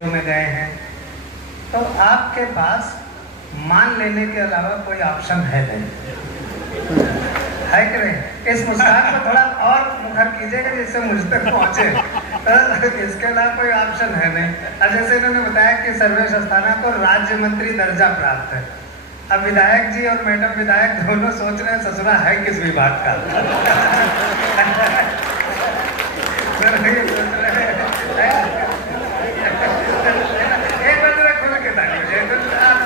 में गए हैं तो आपके पास मान लेने के अलावा कोई ऑप्शन है नहीं, है कि नहीं? इस मुस्कान को थोड़ा और मुखर कीजिएगा जिससे मुझ तक पहुंचे। तो इसके अलावा कोई ऑप्शन है नहीं। और जैसे इन्होंने बताया कि सर्वेश अस्थाना को राज्य मंत्री दर्जा प्राप्त है। अब विधायक जी और मैडम विधायक दोनों सोच रहे हैं ससुरा है किस विभाग का।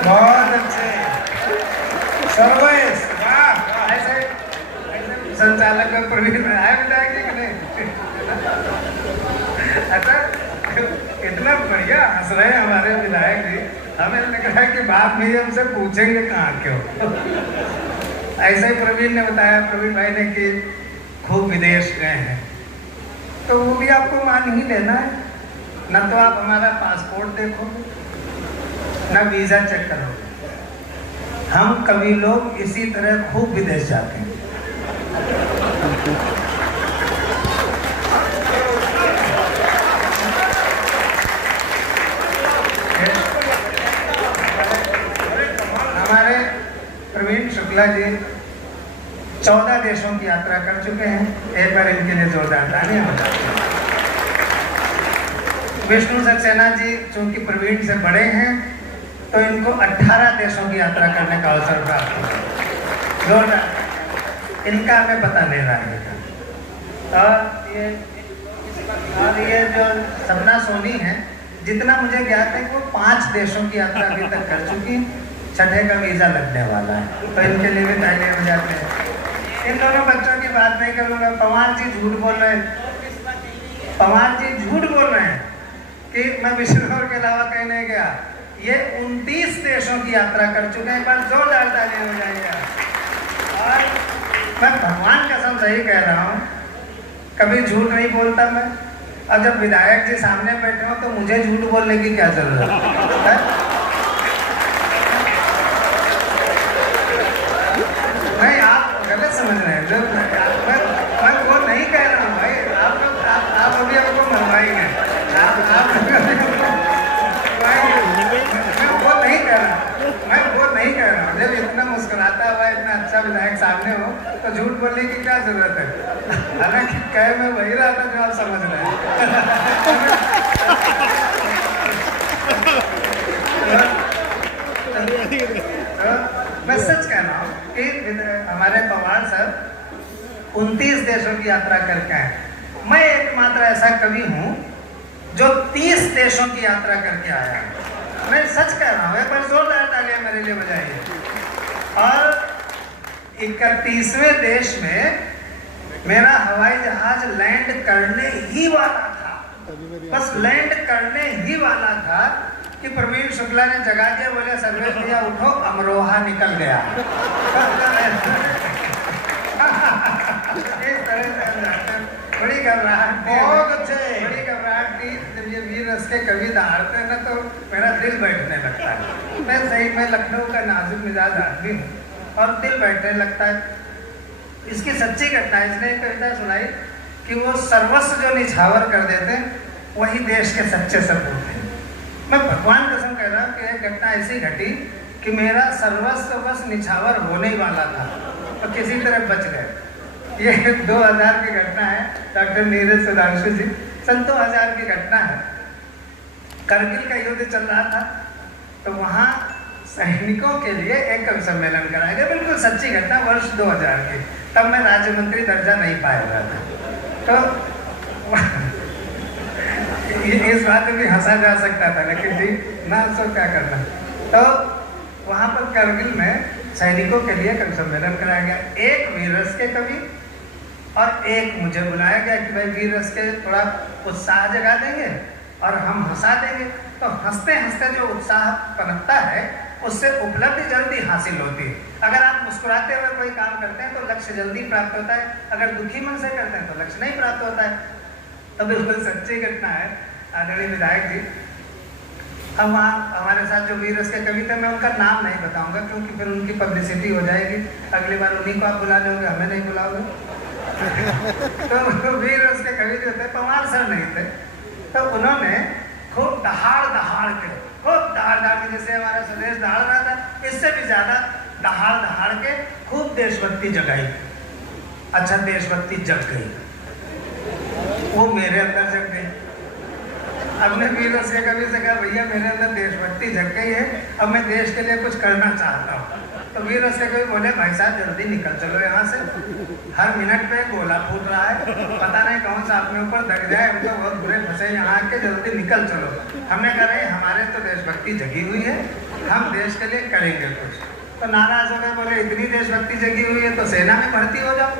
बहुत अच्छे सर्वेश, ऐसे संचालक में प्रवीण है विधायक जी कि नहीं? अच्छा, इतना बढ़िया हंस रहे हैं हमारे विधायक जी, हमें लग रहा है कि बाद में हमसे पूछेंगे कहाँ क्यों। ऐसे ही प्रवीण ने बताया, प्रवीण भाई ने, कि खूब विदेश गए हैं, तो वो भी आपको मान ही लेना है। न तो आप हमारा पासपोर्ट देखोगे, न वीजा चेक करोगे। हम कभी लोग इसी तरह खूब विदेश जाते हैं। हमारे प्रवीण शुक्ला जी 14 देशों की यात्रा कर चुके हैं। एक बार इनके लिए जोरदार तालियां हो जाती हैं। विष्णु सक्सेना जी चूंकि प्रवीण से बड़े हैं तो इनको 18 देशों की यात्रा करने का अवसर प्राप्त हुआ। जोरदार, इनका हमें पता नहीं रहा है। और ये जो सपना सोनी है, जितना मुझे ज्ञात है कि वो 5 देशों की यात्रा अभी तक कर चुकी, 6ठे का वीजा लगने वाला है, तो इनके लिए भी तालियां हो जाते हैं। इन दोनों बच्चों की बात नहीं करूँगा। पवार जी झूठ बोल रहे हैं, पवार जी झूठ बोल रहे हैं कि मैं विश्वभर के अलावा कहीं नहीं गया। ये 29 देशों की यात्रा कर चुके हैं। एक बार जोरदार तालियां हो जाएगा। और मैं भगवान कसम सही कह रहा हूँ, कभी झूठ नहीं बोलता मैं। और जब विधायक जी सामने बैठे हो तो मुझे झूठ बोलने की क्या जरूरत है? नहीं, आप गलत समझ रहे हैं। मैं वो नहीं कह रहा हूँ भाई, आप अभी आपको मनवाएंगे। मैं वो नहीं कह रहा हूँ। जब इतना मुस्कुराता हुआ इतना अच्छा विधायक सामने हो तो झूठ बोलने की क्या जरूरत है? हालांकि कह मैं वही रहा था जो आप समझ रहे हैं। तो मैं सच कह रहा हूँ कि हमारे पवार सर 29 देशों की यात्रा करके आए। मैं एकमात्र ऐसा कवि हूँ जो 30 देशों की यात्रा करके आया। मैं सच कह रहा हूँ। एक बार जोरदार तालियां मेरे लिए बजाइए। और 31वें देश में मेरा हवाई जहाज लैंड करने ही वाला था, बस लैंड करने ही वाला था कि प्रवीण शुक्ला ने जगा दिया, बोले सर्वेश भैया उठो, अमरोहा निकल गया। इस तरह से बड़ी घबराहट, बहुत अच्छे, बड़ी घबराहट थी। जब ये वीर रस के कवि दहाड़ते हैं ना तो मेरा दिल बैठने लगता है। मैं सही में लखनऊ का नाजुक मिजाज आदमी हूँ और दिल बैठने लगता है। इसकी सच्ची घटना है। इसने एक कविता सुनाई कि वो सर्वस्व जो निछावर कर देते वही देश के सच्चे सपूत हैं। मैं भगवान कसम कह रहा हूँ कि एक घटना ऐसी घटी कि मेरा सर्वस्व बस निछावर होने ही वाला था और किसी तरह बच गए। ये 2000 की घटना है। डॉक्टर नीरज सुधांशु जी, सन 2000 की घटना है। करगिल का युद्ध चल रहा था तो वहाँ सैनिकों के लिए एक कवि सम्मेलन कराया गया। बिल्कुल सच्ची घटना, वर्ष 2000 की। तब मैं राज्य मंत्री दर्जा नहीं पाया हुआ था। तो इस बात में भी हंसा जा सकता था, लेकिन जी ना सो क्या करना। तो वहाँ पर करगिल में सैनिकों के लिए कवि सम्मेलन कराया गया। एक वीर रस के कवि और एक मुझे बुलाया गया कि भाई वीर रस के थोड़ा उत्साह जगा देंगे और हम हंसा देंगे। तो हंसते हंसते जो उत्साह पनपता है उससे उपलब्धि जल्दी हासिल होती है। अगर आप मुस्कुराते हुए कोई काम करते हैं तो लक्ष्य जल्दी प्राप्त होता है, अगर दुखी मन से करते हैं तो लक्ष्य नहीं प्राप्त होता है। तो बिल्कुल सच्ची घटना है आदरणीय विधायक जी। अब वहाँ हमारे साथ जो वीर रस के कवि थे, मैं उनका नाम नहीं बताऊंगा क्योंकि फिर उनकी पब्लिसिटी हो जाएगी। अगली बार उन्हीं को आप बुला लोगे, हमें नहीं बुलाओगे। तो वीर रस के कवि जो थे, पवार सर नहीं थे, तो उन्होंने खूब दहाड़ दहाड़ के, खूब दहाड़ दहाड़ के, जैसे हमारा स्वदेश दहाड़ रहा था, इससे भी ज्यादा दहाड़ दहाड़ के खूब देशभक्ति जगाई। अच्छा, देशभक्ति जग गई, वो मेरे अंदर जग गई। अपने वीरों से कभी से कहा, भैया मेरे अंदर देशभक्ति जग गई है, अब मैं देश के लिए कुछ करना चाहता हूँ। तो वीरों से कोई बोले, भाई साहब जल्दी निकल चलो यहाँ से, हर मिनट पे गोला फूट रहा है, पता नहीं कौन सा अपने ऊपर दग जाए, हम तो बहुत बुरे फंसे यहाँ के, जल्दी निकल चलो। हमने कहा नहीं, हमारे तो देशभक्ति जगी हुई है, हम देश के लिए करेंगे कुछ। तो नाराज हो गए, बोले इतनी देशभक्ति जगी हुई है तो सेना में भर्ती हो जाओ।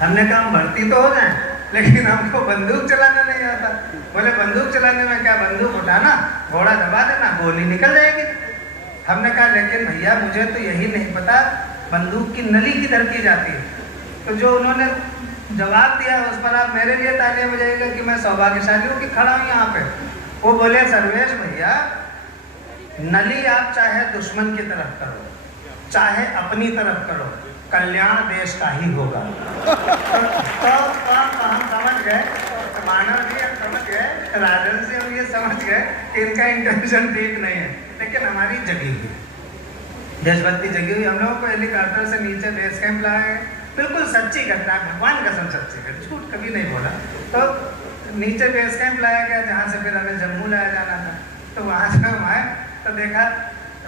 हमने कहा हम भर्ती तो हो जाए, लेकिन हमको बंदूक चलाना नहीं आता। बोले बंदूक चलाने में क्या, बंदूक उठाना, घोड़ा दबा देना, गोली निकल जाएगी। हमने कहा लेकिन भैया मुझे तो यही नहीं पता बंदूक की नली किधर की जाती है। तो जो उन्होंने जवाब दिया उस पर आप मेरे लिए तालियां बजाइएगा कि मैं सौभाग्यशाली हूँ कि खड़ा हूँ यहाँ पे। वो बोले सर्वेश भैया, नली आप चाहे दुश्मन की तरफ करो, चाहे अपनी तरफ करो, कल्याण देश का ही होगा। तो हम समझ गए, मानव जी हम समझ गए, राजन जी हम ये समझ गए कि इनका इंटेंशन ठीक नहीं है, लेकिन हमारी जगी हुई देशभक्ति जगी हुई। हम लोगों को हेलीकॉप्टर से नीचे बेस कैंप लाया गया, बिल्कुल सच्ची घटना, भगवान कसम सच्ची है, झूठ कभी नहीं बोला। तो नीचे बेस कैंप लाया गया, जहाँ से फिर हमें जम्मू लाया जाना था। तो वहाँ से हम आए तो देखा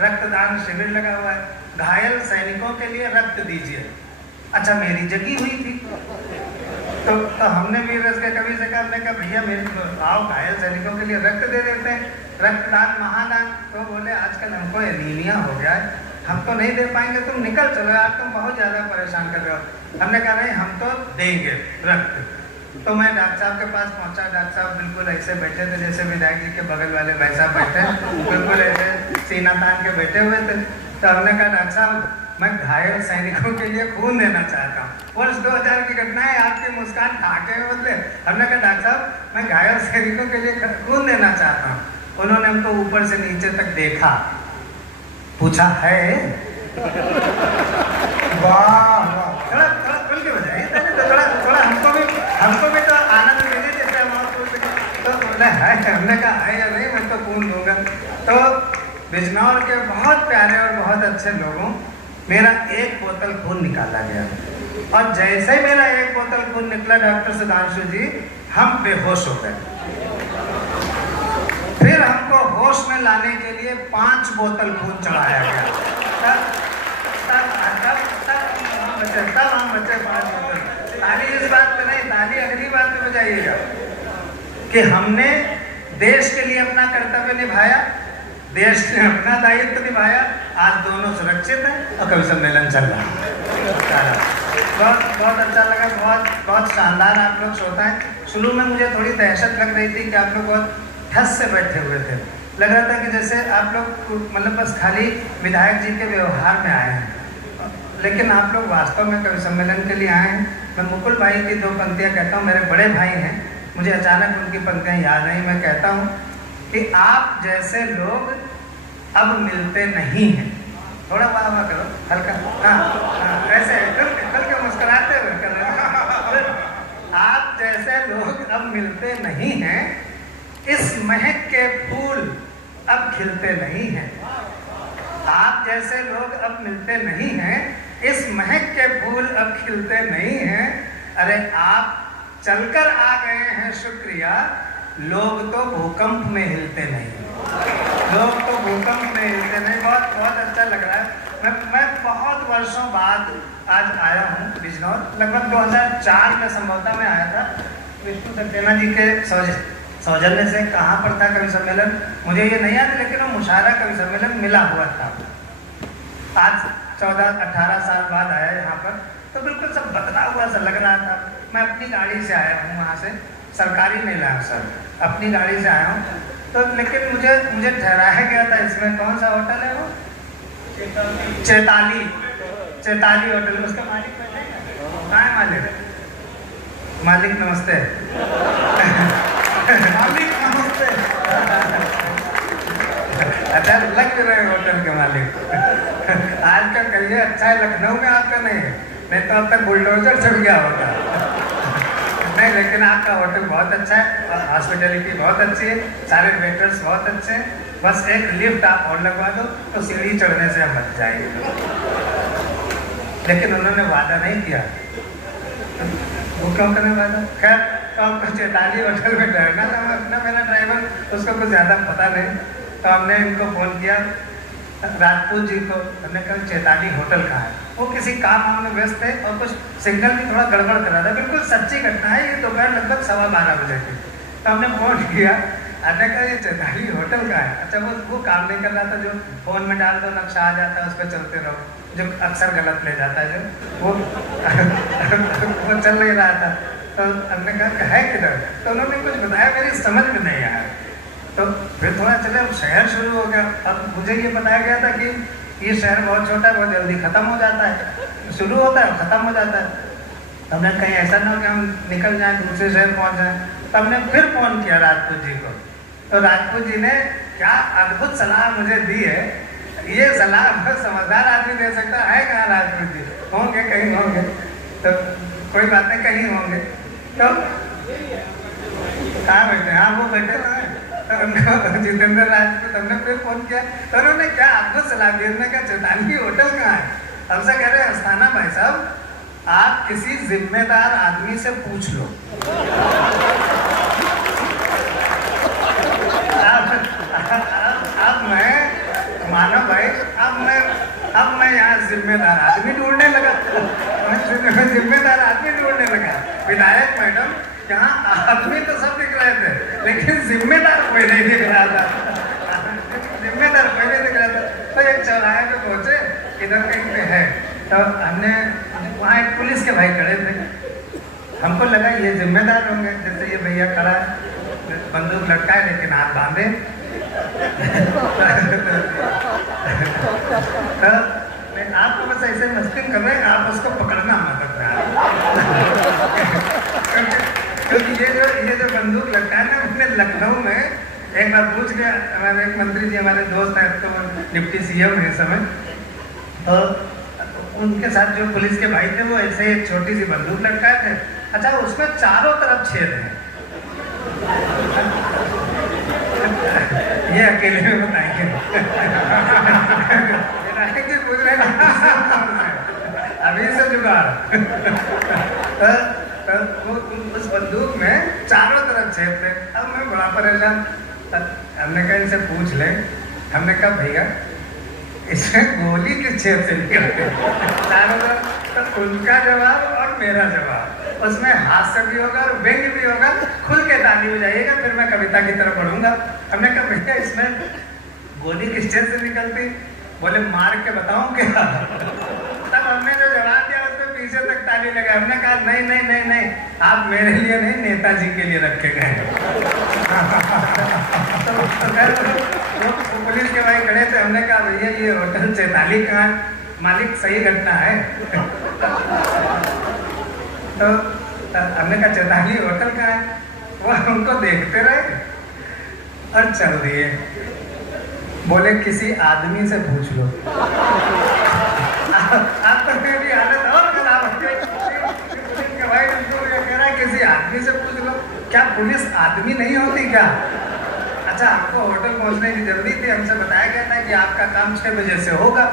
रक्तदान शिविर लगा हुआ है, घायल सैनिकों के लिए रक्त दीजिए। अच्छा, मेरी जगी हुई थी, तो हमने भी रस के कवि से कहा, हमने कहा भैया मेरे आओ घायल सैनिकों के लिए रक्त दे देते हैं, रक्तदान महादान। तो बोले आजकल हमको एनीमिया हो गया है, हम तो नहीं दे पाएंगे, तुम निकल चलो यार, तुम बहुत ज़्यादा परेशान कर रहे हो। हमने कहा नहीं, हम तो देंगे रक्त। तो मैं डॉक्टर साहब के पास पहुंचा, डॉक्टर साहब बिल्कुल ऐसे बैठे थे जैसे विधायक जी के बगल वाले भाई साहब बैठे, बिल्कुल ऐसे सीना तान के बैठे हुए थे। तो हमने कहा डॉक्टर साहब मैं घायल सैनिकों के लिए खून देना चाहता हूँ। वर्ष 2000 की घटना है, आपकी मुस्कान ठाके में बदले। हमने कहा डॉक्टर साहब मैं घायल सैनिकों के लिए खून देना चाहता हूँ। उन्होंने हमको ऊपर से नीचे तक देखा, पूछा है, वाह थोड़ा थोड़ा खुल के बजाइए, तो थोड़ा हमको भी तो आनंद मिले जैसे हम तो बोला है। हमने कहा है या नहीं, मैं तो खून दूंगा। तो बिजनौर के बहुत प्यारे और बहुत अच्छे लोगों, मेरा एक बोतल खून निकाला गया, और जैसे ही मेरा एक बोतल खून निकला डॉक्टर सुधांशु जी, हम बेहोश हो गए। फिर हमको होश में लाने के लिए 5 बोतल खून चढ़ाया गया, तब हम बचे 5 बोतल। ताली इस बात पे नहीं, ताली अगली बात पे बजाइएगा कि हमने देश के लिए अपना कर्तव्य निभाया, देश ने अपना दायित्व निभाया। आज दोनों सुरक्षित हैं और कवि सम्मेलन चल रहा है। बहुत अच्छा लगा, बहुत शानदार आप लोग श्रोता हैं। शुरू में मुझे थोड़ी दहशत लग रही थी कि आप लोग बहुत ठस से बैठे हुए थे, लग रहा था कि जैसे आप लोग मतलब बस खाली विधायक जी के व्यवहार में आए हैं, लेकिन आप लोग वास्तव में कवि सम्मेलन के लिए आए हैं। मैं मुकुल भाई की 2 पंक्तियाँ कहता हूँ, मेरे बड़े भाई हैं, मुझे अचानक उनकी पंक्तियाँ याद नहीं। मैं कहता हूँ कि आप जैसे लोग अब मिलते नहीं हैं। थोड़ा वाह वाह करो, हल्का, हाँ ऐसे खुल के मुस्कुराते हुए कर रहे। आप जैसे लोग अब मिलते नहीं हैं, इस महक के फूल अब खिलते नहीं हैं। आप जैसे लोग अब मिलते नहीं हैं, इस महक के फूल अब खिलते नहीं हैं। अरे आप चलकर आ गए हैं, शुक्रिया, लोग तो भूकंप में हिलते नहीं, लोग तो भूकंप में हिलते नहीं। बहुत अच्छा लग रहा है। मैं बहुत वर्षों बाद आज आया हूँ बिजनौर, लगभग 2004 में संभवतः में आया था, विष्णु सक्सेना जी के सौजन्य से। कहाँ पर था कवि सम्मेलन मुझे ये नहीं याद, लेकिन वो मुशायरा कवि सम्मेलन मिला हुआ था। आज 14-18 साल बाद आया यहाँ पर, तो बिल्कुल सब बदला हुआ सा लग रहा था। मैं अपनी गाड़ी से आया हूँ वहाँ से, सरकारी नहीं लाया सर, अपनी गाड़ी से आया हूँ। तो लेकिन मुझे ठहराया गया था इसमें, कौन सा होटल है वो, चैताली होटल। उसका मालिक बैठेगा, कहाँ है मालिक? मालिक नमस्ते। मालिक नमस्ते। अच्छा लग रहे होटल के मालिक। आजकल कहिए अच्छा है, लखनऊ में आपका नहीं है, नहीं तो अब तक बुलडोजर चल गया होगा। नहीं, लेकिन आपका होटल बहुत अच्छा है और हॉस्पिटैलिटी बहुत अच्छी है, सारे वेटर्स बहुत अच्छे हैं। बस एक लिफ्ट आप और लगवा दो तो सीढ़ी चढ़ने से हम बच जाएंगे। लेकिन उन्होंने वादा नहीं किया। वो क्यों करने वादा? खैर, तो हमको चैताली होटल में ठहरना था। अपना मेरा ड्राइवर, उसको कुछ ज़्यादा पता नहीं, तो हमने इनको फ़ोन किया राजपूत जी को। हमने कहा चैताली होटल कहाँ है? वो किसी काम में व्यस्त थे और कुछ सिग्नल भी थोड़ा गड़बड़ कर रहा था। बिल्कुल सच्ची घटना है, ये दोपहर लगभग 12:15 बजे थी। तो हमने फ़ोन किया, हमने कहा ये चैताली होटल का है। अच्छा, वो काम नहीं कर रहा था, जो फ़ोन में डाल दो नक्शा आ जाता है, उस पर चलते रहो, जो अक्सर गलत ले जाता है, जो वो चल नहीं रहा था। तो हमने कहा है किधर? तो उन्होंने कुछ बताया, मेरी समझ में नहीं आया। तो फिर थोड़ा चले, शहर शुरू हो गया। अब मुझे ये बताया गया था कि ये शहर बहुत छोटा है, बहुत जल्दी ख़त्म हो जाता है, शुरू होता है ख़त्म हो जाता है। हमने कहीं ऐसा ना हो कि हम निकल जाएं, दूसरे शहर पहुंच जाएं। तो हमने फिर फ़ोन किया राजपूत जी को। तो राजपूत जी ने क्या अद्भुत सलाह मुझे दी है। ये सलाह समझदार आदमी दे सकता है। कहाँ राजपूत जी होंगे? कहीं होंगे, तो कोई बात नहीं, कहीं होंगे। तो कहाँ बैठे? हाँ, वो बैठे थे। तो उनको जितेंद्र राजपूत, हमने फिर फ़ोन किया तो उन्होंने क्या अद्भुत सलाह दी। उन्होंने कहा चैताली होटल कहाँ है? हमसे कह रहे अस्थाना भाई साहब, आप किसी जिम्मेदार आदमी से पूछ लो। अब मैं मानो भाई, अब मैं यहाँ जिम्मेदार आदमी ढूंढने लगा। जिम्मेदार आदमी ढूंढने लगा। विधायक मैडम, यहाँ आदमी तो सब दिख रहे थे, लेकिन जिम्मेदार कोई नहीं दिख रहा था। जिम्मेदार कोई नहीं दिख रहा था। तो एक चौराहे पे पहुंचे, इधर कहीं पे है। तो हमने वहाँ एक पुलिस के भाई खड़े थे। हमको लगा ये जिम्मेदार होंगे, जैसे ये भैया खड़ा है, बंदूक लटका है लेकिन हाथ बांधे। तो आपको बस ऐसे मस्ती कर रहे हैं, आप उसको पकड़ना मत अपना। क्योंकि ये जो बंदूक लटका है ना, मैंने लखनऊ में एक बार पूछ गया। हमारे एक मंत्री जी हमारे दोस्त हैं, तो डिप्टी सीएम है इस समय। तो उनके साथ जो पुलिस के भाई थे, वो ऐसे एक छोटी सी बंदूक लटकाए थे। अच्छा, उसमें चारों तरफ छेद हैं। ये अकेले में बताएंगे। पूछ रहे अभी से जुगाड़। उस बंदूक में चारों तरफ छेद थे। अब मैं बड़ा परेशान। हमने कहा इनसे पूछ ले। हमने कहा भैया, इसमें गोली किस छेद से निकलते? चारों तरफ। तो उनका जवाब और मेरा जवाब, उसमें हास्य भी होगा और व्यंग भी होगा। खुल के ताली बजाइएगा, फिर मैं कविता की तरफ बढ़ूंगा। हमने कहा भैया, इसमें गोली किस छेद से निकलती? बोले मार के बताऊं क्या? तब हमने जो जवाब दिया उसमें पीछे तक ताली लगा। हमने कहा नहीं नहीं नहीं नहीं, आप मेरे लिए नहीं, नेताजी के लिए रखे गए। तो पुलिस के भाई खड़े थे। हमने कहा भैया, ये होटल चैताली कहाँ है? मालिक, सही घटना है। तो हमने कहा चैताली होटल कहाँ है? वो उनको देखते रहे और चल दिए। बोले किसी आदमी से पूछ लो। आप तो मेरी हालत और खराब हो गई। पुलिस के भाई उनको ये कह रहा है किसी आदमी से पूछ लो। क्या पुलिस आदमी नहीं होती क्या? अच्छा, आपको होटल पहुंचने की जल्दी थी, हमसे बताया गया था कि आपका काम 6 बजे से होगा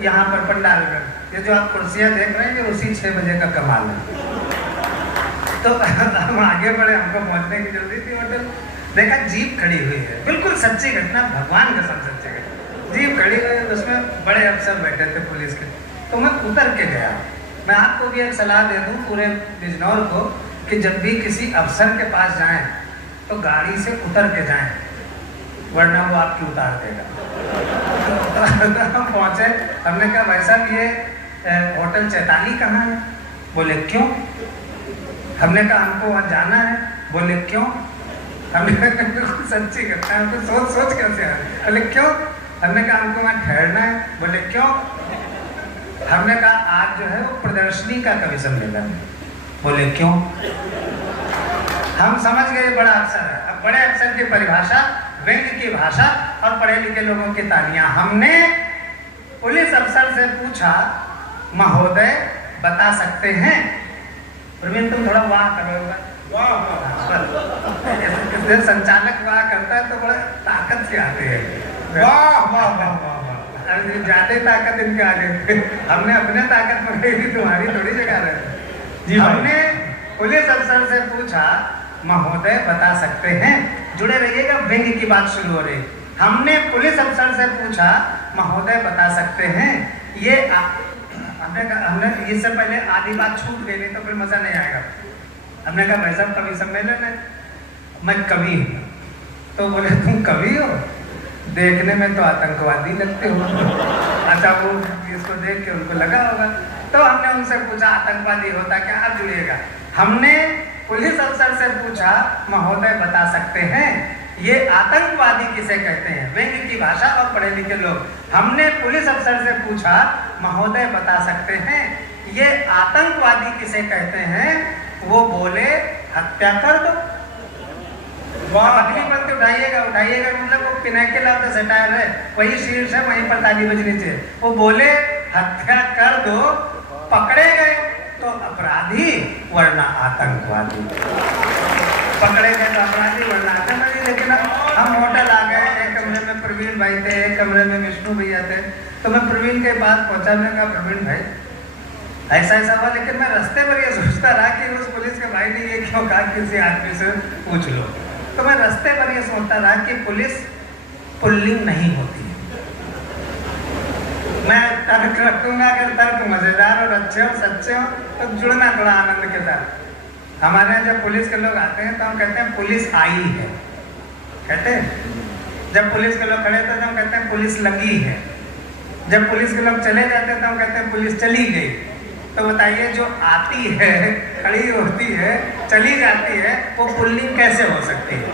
यहाँ पर पंडाल में। ये जो आप कुर्सियाँ देख रहे हैं, ये उसी 6 बजे का कमाल है। तो हम आगे बढ़े, हमको पहुंचने की जल्दी थी होटल। देखा जीप खड़ी हुई है, बिल्कुल सच्ची घटना, भगवान कसम सच्ची घटना। जीप खड़ी हुई है, उसमें बड़े अफसर बैठे थे पुलिस के। तो मैं उतर के गया। मैं आपको भी एक सलाह दे दूं पूरे बिजनौर को कि जब भी किसी अफसर के पास जाएं तो गाड़ी से उतर के जाएं, वरना वो आपकी उतार देगा। तो हम पहुँचे। हमने कहा भाई साहब, ये होटल चैताली कहाँ है? बोले क्यों? हमने कहा हमको वहाँ जाना है। बोले क्यों? हमने बिल्कुल सच्ची घटना, हमको सोच सोच कैसे आए। बोले क्यों? हमने कहा हमको वहाँ ठहरना है। बोले क्यों? हमने कहा आज जो है वो प्रदर्शनी का कवि सम्मेलन है। बोले क्यों? हम समझ गए बड़ा अफसर है। अब बड़े अफसर की परिभाषा, व्यंग की भाषा और पढ़े लिखे लोगों की तालियां। हमने पुलिस अफसर से पूछा, महोदय बता सकते हैं? प्रवीण तुम थोड़ा वाह करोगे, इसलिए संचालक वाह करता है तो बड़ा ताकत से आते हैं। वाह वाह वाह वाह वाह, ज्यादा ताकत इनके आगे। हमने अपने ताकत पकड़ी थी, तुम्हारी थोड़ी जगह रहे जी। हमने पुलिस अफसर से पूछा, महोदय बता सकते हैं, जुड़े रहिएगा, व्यंग्य की बात शुरू हो रही। हमने पुलिस अफसर से पूछा, महोदय बता सकते हैं, ये हमने इससे पहले आधी बात छूट गई, नहीं तो फिर मजा नहीं आएगा। हमने कहा भाई साहब कवि सम्मेलन है, मैं कवि हूँ। तो बोले तुम कवि हो, देखने में तो आतंकवादी लगते हो। अच्छा, वो इसको देख के उनको लगा होगा, तो हमने उनसे पूछा आतंकवादी होता क्या, आप जुड़िएगा। हमने पुलिस अफसर से पूछा, महोदय बता सकते हैं, ये आतंकवादी किसे कहते हैं, व्यंग्य की भाषा और पढ़े लिखे लोग। हमने पुलिस अफसर से पूछा, महोदय बता सकते हैं, ये आतंकवादी किसे कहते हैं, वो बोले हत्या कर दो। अगली पंक्ति उठाइएगा, उठाइएगा, मतलब वो पिनाकिल ऑफ द सटायर है, वही शीर्ष है, वहीं पर ताली बजनी चाहिए। वो बोले हत्या कर दो, पकड़े गए तो अपराधी वरना आतंकवादी, पकड़े गए तो अपराधी वरना आतंकवादी। लेकिन हम होटल आ गए, एक कमरे में प्रवीण भाई थे, एक कमरे में विष्णु भैया थे, तो मैं प्रवीण के पास पहुंचा, मैंने कहा प्रवीण भाई ऐसा ऐसा हुआ। लेकिन मैं रास्ते पर ये सोचता रहा कि उस पुलिस के भाई ने ये क्यों कहा, किसी आदमी से पूछ लो। तो मैं रास्ते पर ये सोचता रहा कि पुलिस पुल्लिंग नहीं होती है। मैं तर्क रखूंगा, अगर तर्क मजेदार और अच्छे और सच्चे हो तो जुड़ना थोड़ा आनंद के साथ। हमारे यहाँ जब पुलिस के लोग आते हैं तो हम कहते हैं पुलिस आई है, कहते हैं। जब पुलिस के लोग खड़े होते हैं तो हम कहते हैं पुलिस लगी है। जब पुलिस के लोग चले जाते हैं तो हम कहते हैं पुलिस चली गई। तो बताइए, जो आती है, खड़ी होती है, चली जाती है, वो पुल्लिंग कैसे हो सकती है?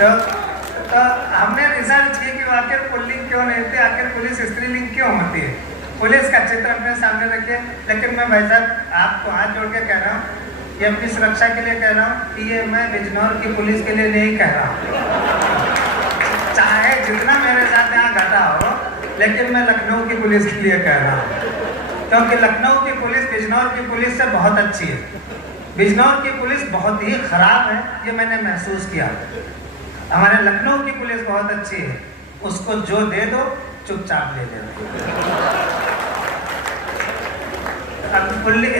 तो हमने रिसर्च की कि आखिर पुल्लिंग क्यों नहीं होती, आखिर पुलिस स्त्रीलिंग क्यों होती है। पुलिस का चित्र अपने सामने रखिए। लेकिन मैं भाई साहब आपको हाथ जोड़ के कह रहा हूँ, ये अपनी सुरक्षा के लिए कह रहा हूँ कि ये मैं बिजनौर की पुलिस के लिए नहीं कह रहा हूँ। चाहे जितना मेरे साथ यहाँ घटा हो, लेकिन मैं लखनऊ की पुलिस के लिए कह रहा हूँ, क्योंकि लखनऊ की पुलिस बिजनौर की पुलिस से बहुत अच्छी है। बिजनौर की पुलिस बहुत ही खराब है, ये मैंने महसूस किया। हमारे लखनऊ की पुलिस बहुत अच्छी है, उसको जो दे दो चुपचाप ले ले। अब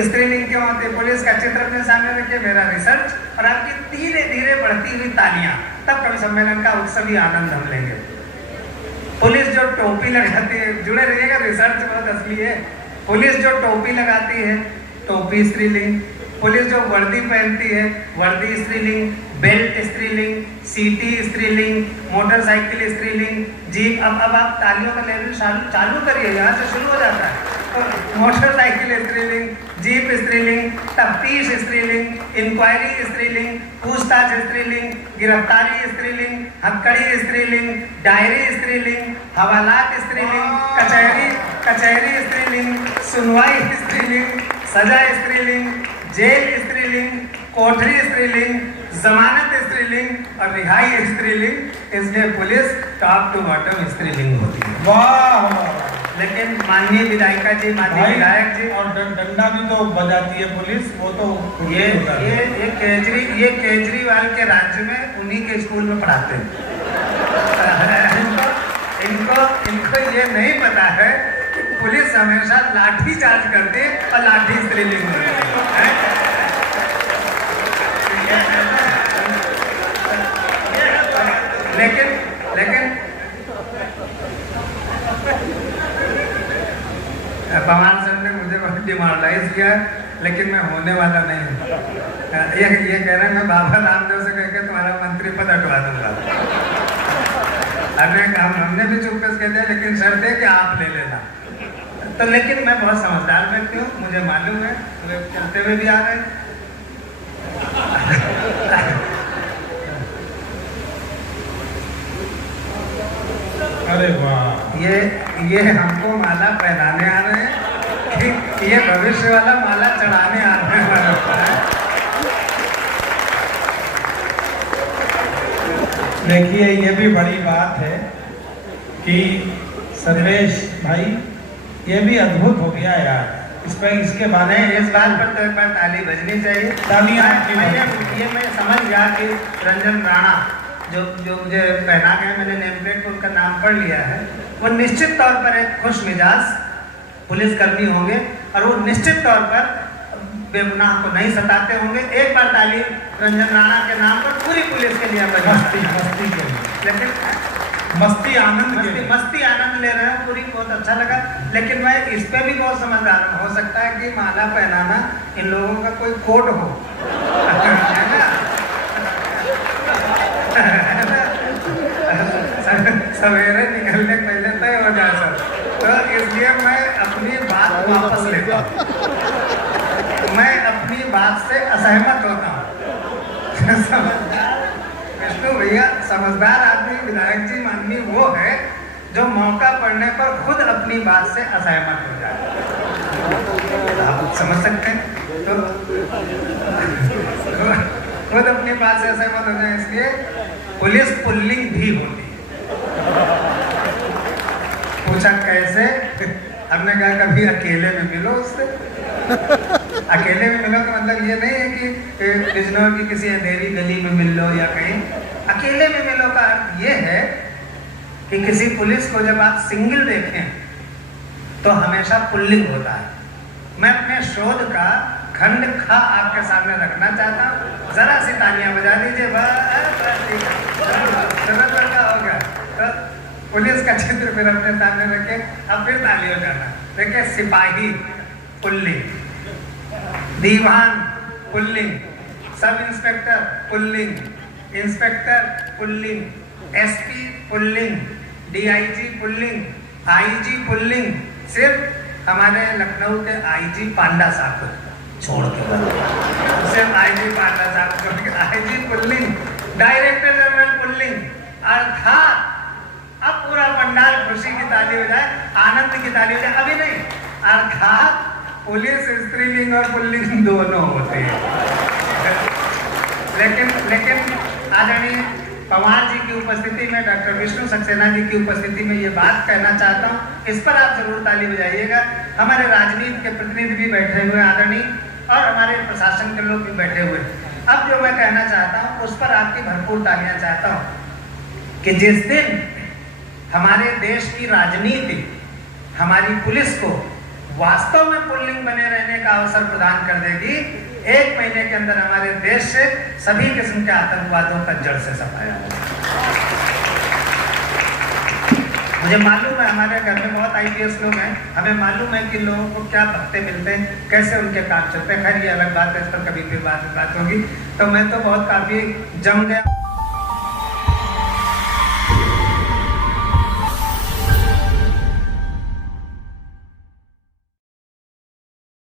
स्त्रीलिंग क्यों होती है? पुलिस का चित्र अपने सामने रखिए, मेरा रिसर्च और आपकी धीरे धीरे बढ़ती हुई तालियां, तब कवि सम्मेलन का उत्सवी आनंद हम लेंगे। पुलिस जो टोपी लगाती है, जुड़े रहिएगा, रिसर्च बहुत असली है। पुलिस जो टोपी लगाती है, टोपी स्त्रीलिंग। पुलिस जो वर्दी पहनती है, वर्दी स्त्रीलिंग। बेल्ट स्त्रीलिंग, सीटी स्त्रीलिंग, मोटरसाइकिल स्त्रीलिंग, जीप। अब आप तालियों का लेवल चालू करिए, यहाँ से शुरू हो जाता है। तो मोटरसाइकिल स्त्रीलिंग, जीप स्त्रीलिंग, तफ्तीश स्त्रीलिंग, इंक्वायरी स्त्रीलिंग, पूछताछ स्त्रीलिंग, गिरफ्तारी स्त्रीलिंग, हथकड़ी स्त्रीलिंग, डायरी स्त्रीलिंग, हवालात स्त्रीलिंग, कचहरी स्त्रीलिंग, सुनवाई स्त्रीलिंग, सजा स्त्रीलिंग, जेल स्त्रीलिंग, कोठरी स्त्रीलिंग, जमानत स्त्रीलिंग और रिहाई स्त्रीलिंग। इसलिए पुलिस टॉप टू बॉटम स्त्रीलिंग होती है। वाह! लेकिन माननीय विधायिका जी, माननीय विधायक जी, और डंडा भी तो बजाती है पुलिस, वो तो ये केजरीवाल के राज्य में उन्हीं के स्कूल में पढ़ाते हैं। इनको ये नहीं पता है कि पुलिस हमेशा लाठी चार्ज करती है और लाठी स्त्रीलिंग होती है। लेकिन पवार सर ने मुझे बहुत डिमोरलाइज किया, लेकिन मैं होने वाला नहीं हूँ। ये कह रहे हैं मैं बाबा रामदेव से कहकर तुम्हारा मंत्री पद हटवा दूंगा। हमने भी चुप कर दिया, लेकिन शर्त है कि आप ले लेना। तो लेकिन मैं बहुत समझदार व्यक्ति हूँ, मुझे मालूम है, चलते हुए भी आ रहे हैं। अरे वाह! ये हमको माला पहनाने आ रहे हैं कि ये भविष्य वाला माला चढ़ाने आ रहे हैं। देखिए, ये भी बड़ी बात है कि सर्वेश भाई, ये भी अद्भुत हो गया यार। इसके बारे नहीं, में इस बात पर तो एक बार ताली बजनी चाहिए। तालियां आपकी मैं समझ गया कि रंजन राणा जो मुझे पहना गया, मैंने नेम प्लेट पर उनका नाम पढ़ लिया है, वो निश्चित तौर पर एक खुश मिजाज पुलिसकर्मी होंगे और वो निश्चित तौर पर बेगुनाह को नहीं सताते होंगे। एक बार ताली रंजन राणा के नाम पर पूरी पुलिस के लिए मस्ती के लिए, लेकिन मस्ती आनंद के लिए। मस्ती आनंद ले रहे हैं पूरी, बहुत अच्छा लगा। लेकिन मैं इस पे भी बहुत समझदार हूँ, हो सकता है कि माला पहनाना इन लोगों का कोई कोड हो, है ना? सवेरे निकलने पहले तय हो जाए सब, तो इसलिए मैं अपनी बात वापस लेता हूँ, मैं अपनी बात से असहमत होता हूँ। समझदार विष्णु भैया, समझदार आदमी विधायक जी माननीय वो है जो मौका पड़ने पर खुद अपनी बात से असहमत हो जाए। आप समझ सकते हैं, तो खुद अपनी बात से असहमत हो जाए, इसलिए पुलिस पुल्लिंग भी होती है। पूछा कैसे? हमने कहा कभी अकेले में मिलो उससे। अकेले में मिलो तो मतलब ये नहीं है कि बिजनौर की किसी अंधेरी गली में मिल लो या कहीं। अकेले में मिलो का अर्थ ये है कि किसी पुलिस को जब आप सिंगल देखें तो हमेशा पुल्लिंग होता है। मैं अपने शोध का खंड खा आपके सामने रखना चाहता हूँ, जरा सी तालियां बजा दीजिए। हो गया तो पुलिस का चित्र फिर अपने सामने रखे, अब फिर ताली हो जाना। देखिए, सिपाही पुल्लिंग, दीवान पुल्लिंग, सब इंस्पेक्टर पुल्लिंग, इंस्पेक्टर पुल्लिंग, एसपी पुल्लिंग, डीआईजी पुल्लिंग, आईजी पुल्लिंग, सिर्फ हमारे लखनऊ के आईजी पांडा साहब को छोड़ के, सिर्फ आईजी पांडा साहब छोड़ के IG pulling, director general pulling. अर्थात अब पूरा पंडाल खुशी की ताली हो जाए, आनंद की ताली हो जाए। अभी नहीं, अर्थात पुलिस स्त्रीलिंग और पुल्लिंग दोनों होते हैं। लेकिन आदरणीय पवार जी की उपस्थिति में, डॉक्टर विष्णु सक्सेना जी की उपस्थिति में ये बात कहना चाहता हूँ, इस पर आप जरूर ताली बजाइएगा। हमारे राजनीति के प्रतिनिधि भी बैठे हुए आदरणीय, और हमारे प्रशासन के लोग भी बैठे हुए। अब जो मैं कहना चाहता हूँ उस पर आपकी भरपूर तालियां चाहता हूँ कि जिस दिन हमारे देश की राजनीति हमारी पुलिस को वास्तव में पुल्लिंग बने रहने का अवसर प्रदान कर देगी, 1 महीने के अंदर हमारे देश से सभी किस्म के आतंकवादों का जड़ से सफाया होगा। मुझे मालूम है हमारे घर में बहुत आईपीएस लोग हैं, हमें मालूम है कि लोगों को क्या भत्ते मिलते हैं, कैसे उनके काम चलते हैं। खैर ये अलग बात है, इस पर कभी फिर बात होगी। तो मैं तो बहुत काफी जम गया।